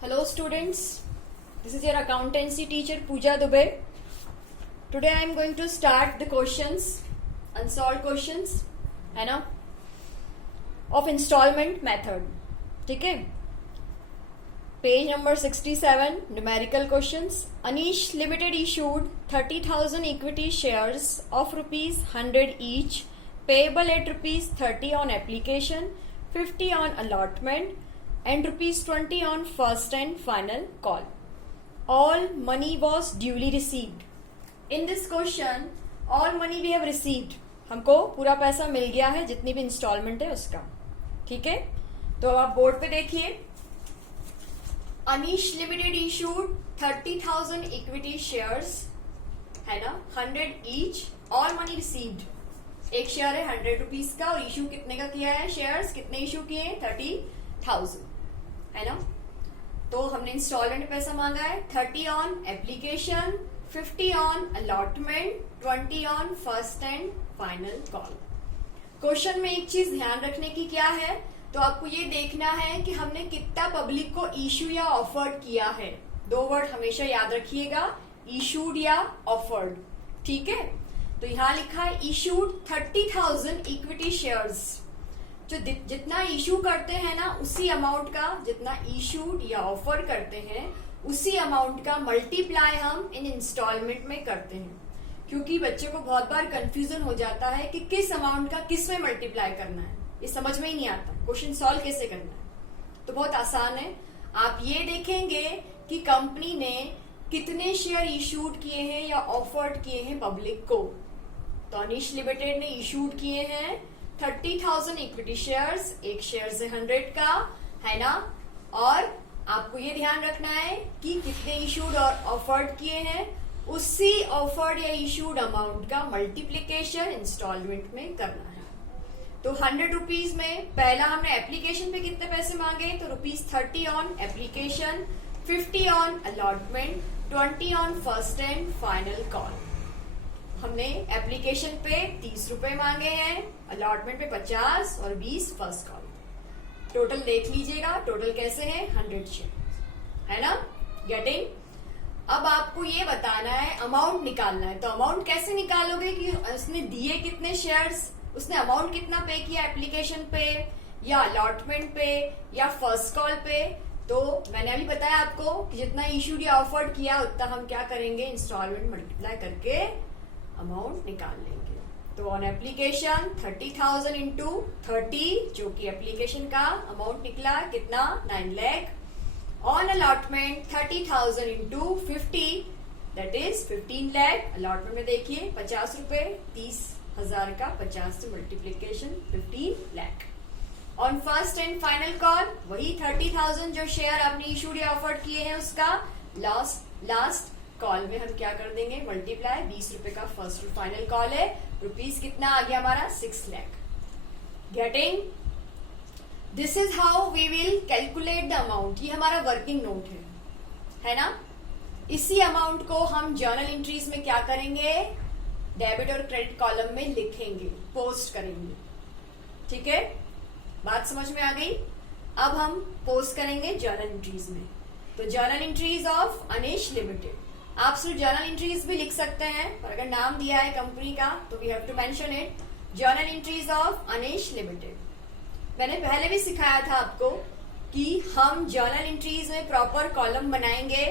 Hello students, this is your accountancy teacher Pooja Dubey. Today I am going to start the questions, unsolved questions, है ना, of installment method. ठीक है. Page number 67, numerical questions. Anish Limited issued 30,000 equity shares of rupees 100 each, payable at rupees 30 on application, 50 on allotment, and rupees 20 on first and final call. All money was duly received. In this question, all money we have received. हमको पूरा पैसा मिल गया है जितनी भी instalment है उसका. ठीक है, तो आप बोर्ड पे देखिए. Anish limited issued 30,000 equity shares, है ना, 100 ईच. ऑल मनी रिसीव्ड, एक शेयर है 100 रुपीज का और इशू कितने का किया है, शेयर्स कितने इशू किए हैं, 30,000, है ना. तो हमने इंस्टॉलमेंट पैसा मांगा है 30 on application, 50 on allotment, 20 on first and final call. Question में एक चीज ध्यान रखने की क्या है, तो आपको ये देखना है कि हमने कितना पब्लिक को इशू या ऑफर्ड किया है. दो वर्ड हमेशा याद रखिएगा, इशूड या ऑफर्ड. ठीक है, तो यहां लिखा है इशूड 30,000 इक्विटी शेयर्स. जो जितना इशू करते हैं ना उसी अमाउंट का, जितना इशूड या ऑफर करते हैं उसी अमाउंट का मल्टीप्लाई हम इन इंस्टॉलमेंट में करते हैं. क्योंकि बच्चे को बहुत बार कंफ्यूजन हो जाता है कि किस अमाउंट का किस में मल्टीप्लाई करना है, ये समझ में ही नहीं आता क्वेश्चन सॉल्व कैसे करना है. तो बहुत आसान है. आप ये देखेंगे कि कंपनी ने कितने शेयर इशूड किए हैं या ऑफर्ड किए हैं पब्लिक को. तो अनीश लिमिटेड ने इशूड किए हैं 30,000 इक्विटी शेयर्स, एक शेयर से 100 का, है ना. और आपको ये ध्यान रखना है कि कितने इशूड और ऑफर्ड किए हैं, उसी ऑफर्ड या इशूड अमाउंट का मल्टीप्लीकेशन इंस्टॉलमेंट में करना है. तो 100 रुपीज में पहला हमने एप्लीकेशन पे कितने पैसे मांगे, तो rupees 30 on application, 50 on allotment, 20 on first and final call. हमने एप्लीकेशन पे 30 रुपए मांगे हैं, अलॉटमेंट पे 50 और 20 फर्स्ट कॉल. टोटल देख लीजिएगा, टोटल कैसे है 100 शेयर, है ना. गेटिंग. अब आपको ये बताना है, अमाउंट निकालना है. तो अमाउंट कैसे निकालोगे कि उसने दिए कितने शेयर्स, उसने अमाउंट कितना पे किया एप्लीकेशन पे या अलॉटमेंट पे या फर्स्ट कॉल पे. तो मैंने अभी बताया आपको कि जितना इशूड या ऑफर्ड किया उतना हम क्या करेंगे, इंस्टॉलमेंट मल्टीप्लाई करके अमाउंट निकाल लेंगे. तो ऑन एप्लीकेशन 30,000 इंटू 30, जो कि एप्लीकेशन का अमाउंट निकला कितना, 9 lakh. On allotment 30,000 into 50, that is 15 lakh. Allotment में देखिए 50 रुपए, 30,000 का 50 से multiplication 15 lakh. On first and final call वही 30,000 जो शेयर आपने इशूड या ऑफर्ड किए हैं उसका लास्ट कॉल में हम क्या कर देंगे, मल्टीप्लाई. 20 रुपए का फर्स्ट और फाइनल कॉल है, रुपीज कितना आ गया हमारा, 6 lakh. Getting. This is how we will calculate the amount. ये हमारा वर्किंग नोट है ना. इसी अमाउंट को हम जर्नल एंट्रीज में क्या करेंगे, डेबिट और क्रेडिट कॉलम में लिखेंगे, पोस्ट करेंगे. ठीक है, बात समझ में आ गई. अब हम पोस्ट करेंगे जर्नल एंट्रीज में. तो journal entries of Anish limited, आप सिर्फ जर्नल एंट्रीज भी लिख सकते हैं, पर अगर नाम दिया है कंपनी का तो we have to mention it. Journal entries of Anish limited. मैंने पहले भी सिखाया था आपको कि हम जर्नल एंट्रीज में प्रॉपर कॉलम बनाएंगे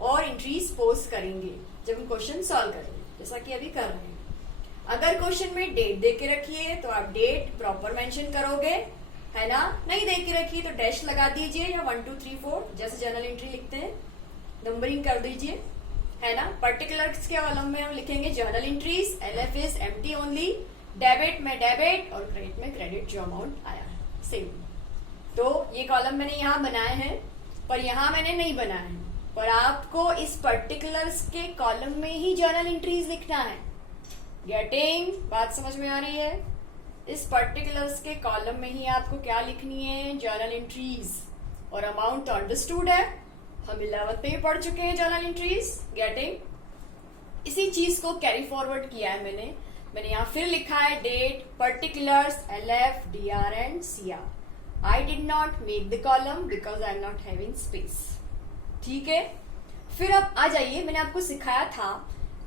और एंट्रीज पोस्ट करेंगे जब हम क्वेश्चन सॉल्व करेंगे, जैसा कि अभी कर रहे हैं. अगर क्वेश्चन में डेट दे के रखिए तो आप डेट प्रॉपर मेंशन करोगे, है ना. नहीं दे के रखिए तो डैश लगा दीजिए या 1 2 3 4 जैसे जर्नल एंट्री लिखते हैं नंबरिंग कर दीजिए, है ना. पर्टिकुलर्स के कॉलम में हम लिखेंगे journal entries, LF is empty only, debit में डेबिट और क्रेडिट में क्रेडिट जो अमाउंट आया है सेम. तो ये कॉलम मैंने यहाँ बनाए हैं, पर यहाँ मैंने नहीं बनाए हैं, पर आपको इस पर्टिकुलर्स के कॉलम में ही जर्नल एंट्रीज लिखना है. गेटिंग. बात समझ में आ रही है. इस पर्टिकुलर्स के कॉलम में ही आपको क्या लिखनी है, जर्नल एंट्रीज. और अमाउंट तो अंडरस्टूड है, हम 11th में भी पढ़ चुके हैं जर्नल एंट्रीज. गेटिंग. इसी चीज को कैरी फॉरवर्ड किया है मैंने यहाँ फिर लिखा है date, particulars, LF, DR and CR. I did not make the column because I am not having space. ठीक है। फिर अब आ जाइए, मैंने आपको सिखाया था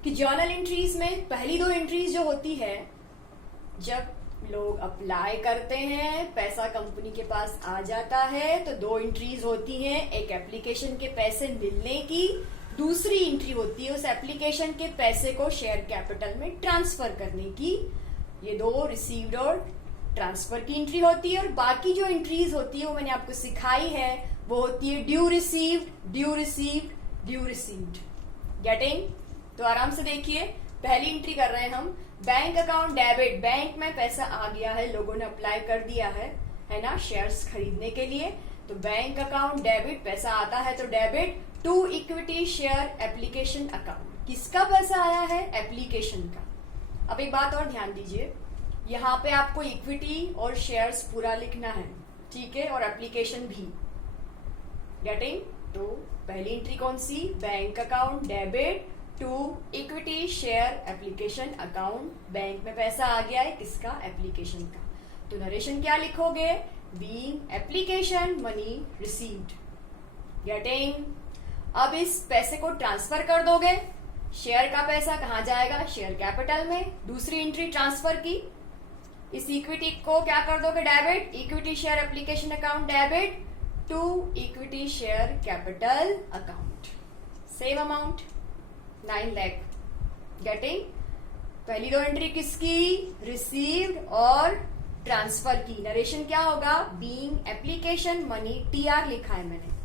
कि जर्नल एंट्रीज में पहली दो एंट्रीज जो होती है, जब लोग अप्लाई करते हैं, पैसा कंपनी के पास आ जाता है, तो दो एंट्रीज होती हैं, एक एप्लीकेशन के पैसे मिलने की, दूसरी एंट्री होती है उस एप्लीकेशन के पैसे को शेयर कैपिटल में ट्रांसफर करने की। ये दो रिसीव्ड और ट्रांसफर की एंट्री होती है। और बाकी जो एंट्रीज होती है वो मैंने आपको सिखाई है, वो होती है due received, due received, due received. Getting? तो आराम से देखिए, पहली एंट्री कर रहे हैं हम, बैंक अकाउंट डेबिट, बैंक में पैसा आ गया है, लोगों ने अप्लाई कर दिया है ना, शेयर्स खरीदने के लिए। तो बैंक अकाउंट डेबिट, पैसा आता है तो debit to equity share application account. किसका पैसा आया है? एप्लीकेशन का। अब एक बात और ध्यान दीजिए, यहाँ पे आपको इक्विटी और शेयर्स पूरा लिखना है, ठीक है, और एप्लीकेशन भी। गेटिंग? तो पहली एंट्री कौन सी? Bank account debit to equity share application account. Bank में पैसा आ गया है, किसका? एप्लीकेशन का। तो नरेशन क्या लिखोगे? Being application money received. Getting? अब इस पैसे को ट्रांसफर कर दोगे, शेयर का पैसा कहां जाएगा? शेयर कैपिटल में। दूसरी एंट्री ट्रांसफर की, इस इक्विटी को क्या कर दोगे? Debit, equity share application account debit to equity share capital account, same amount 9 lakh. Getting? पहली दो एंट्री किसकी? रिसीव्ड और ट्रांसफर की। नरेशन क्या होगा? बीइंग एप्लीकेशन मनी, टीआर लिखा है मैंने,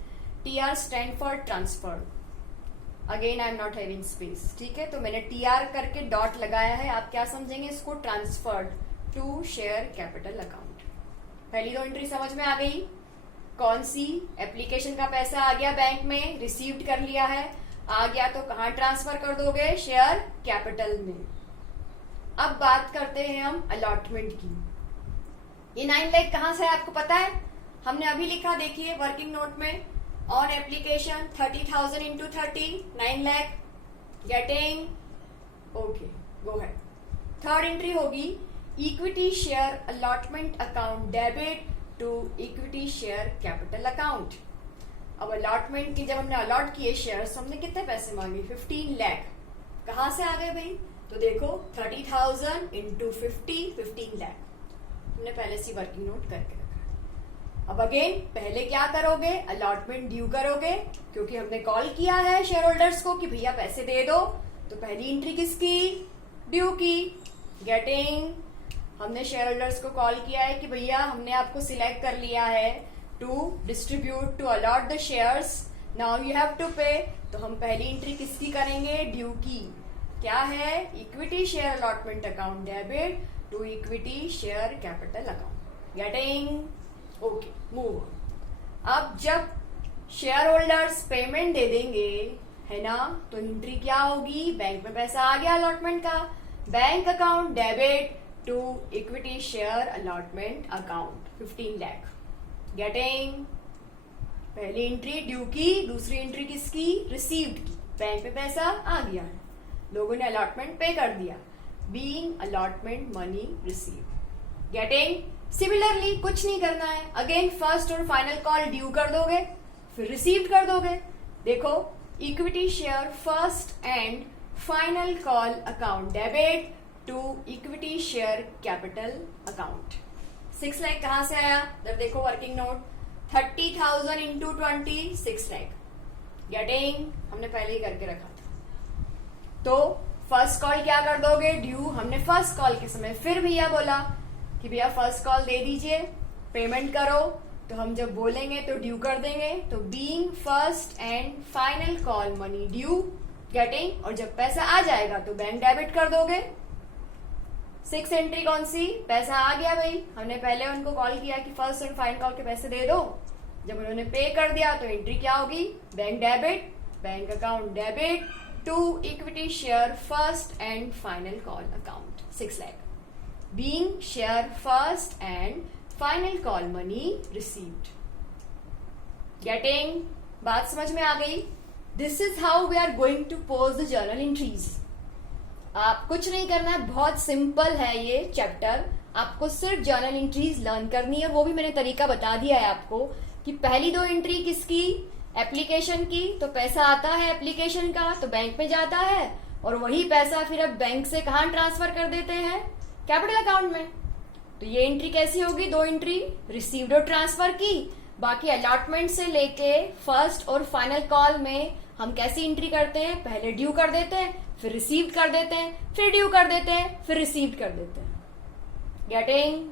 TR stand for transferred. Again I am not having space, ठीक है, तो मैंने टीआर करके डॉट लगाया है। आप क्या समझेंगे इसको? Transferred to share capital account. पहली दो एंट्री समझ में आ गई? कौन सी? एप्लीकेशन का पैसा आ गया बैंक में, रिसीव्ड कर लिया है, आ गया तो कहां ट्रांसफर कर दोगे? शेयर कैपिटल में। अब बात करते हैं हम अलॉटमेंट की। ये 9 लाख कहां से है आपको पता है? हमने अभी लिखा, देखिए वर्किंग नोट में, on application 30,000 into 30, 9 lakh. Getting? Okay, go है। थर्ड एंट्री होगी equity share allotment account debit to equity share capital account. अब अलॉटमेंट की, जब हमने अलॉट किए शेयर्स, हमने कितने पैसे मांगे? 15 लाख। कहां से आ गए भाई? तो देखो 30,000 इंटू 50, 15 लाख। हमने पहले से वर्किंग नोट करके रखा। अब अगेन पहले क्या करोगे? अलॉटमेंट ड्यू करोगे, क्योंकि हमने कॉल किया है शेयर होल्डर्स को कि भैया पैसे दे दो। तो पहली एंट्री किसकी? ड्यू की। गेटिंग? हमने शेयर होल्डर्स को कॉल किया है कि भैया हमने आपको सिलेक्ट कर लिया है to distribute, to allot the shares, now you have to pay. तो हम पहली एंट्री किसकी करेंगे? ड्यू की। क्या है? Equity share allotment account debit to equity share capital account. Getting? Okay, move. अब जब शेयर होल्डर्स पेमेंट दे देंगे, है ना, तो एंट्री क्या होगी? बैंक में पैसा आ गया अलॉटमेंट का, bank account debit to equity share allotment account 15 lakh. Getting? पहली एंट्री ड्यू की, दूसरी एंट्री किसकी? रिसीव्ड की। बैंक में पैसा आ गया है, लोगों ने अलॉटमेंट पे कर दिया, being allotment money received. Getting? Similarly कुछ नहीं करना है, अगेन फर्स्ट और फाइनल कॉल ड्यू कर दोगे, फिर रिसीव्ड कर दोगे। देखो, equity share first and final call account debit to equity share capital account. 6 lakh कहां से आया? जब देखो working note, 30,000 into 20, 6 lakh. Getting? हमने पहले ही करके रखा था। तो फर्स्ट कॉल क्या कर दोगे? ड्यू। हमने फर्स्ट कॉल के समय फिर भैया बोला कि भैया फर्स्ट कॉल दे दीजिए, पेमेंट करो, तो हम जब बोलेंगे तो ड्यू कर देंगे। तो being first and final call money due. Getting? और जब पैसा आ जाएगा तो बैंक डेबिट कर दोगे। 6 एंट्री कौन सी? पैसा आ गया भाई, हमने पहले उनको कॉल किया कि फर्स्ट एंड फाइनल कॉल के पैसे दे दो, जब उन्होंने पे कर दिया तो एंट्री क्या होगी? Bank debit, bank account debit to equity share first and final call account 6 lakh, being share first and final call money received. Getting? बात समझ में आ गई? This is how we are going to pose the journal entries. आप कुछ नहीं करना है, बहुत सिंपल है ये चैप्टर। आपको सिर्फ जर्नल एंट्रीज लर्न करनी है, वो भी मैंने तरीका बता दिया है आपको कि पहली दो एंट्री किसकी? एप्लीकेशन की तो पैसा आता है एप्लीकेशन का, तो बैंक में जाता है, और वही पैसा फिर अब बैंक से कहाँ ट्रांसफर कर देते हैं? कैपिटल अकाउंट में। तो ये एंट्री कैसी होगी? दो एंट्री, रिसीव्ड और ट्रांसफर की। बाकी अलॉटमेंट से लेके फर्स्ट और फाइनल कॉल में हम कैसी एंट्री करते हैं? पहले ड्यू कर देते हैं, फिर रिसीव्ड कर देते हैं, फिर ड्यू कर देते हैं, फिर रिसीव्ड कर देते हैं। गेटिंग?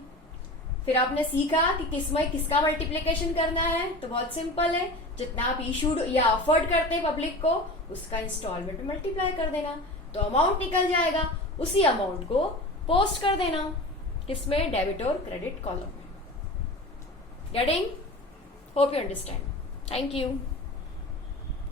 फिर आपने सीखा कि किसमें किसका मल्टीप्लीकेशन करना है। तो बहुत सिंपल है, जितना आप इशूड या ऑफर्ड करते हैं पब्लिक को, उसका इंस्टॉलमेंट में मल्टीप्लाई कर देना, तो अमाउंट निकल जाएगा। उसी अमाउंट को पोस्ट कर देना, किसमें? डेबिट और क्रेडिट कॉलम में। Getting? Hope you understand. Thank you.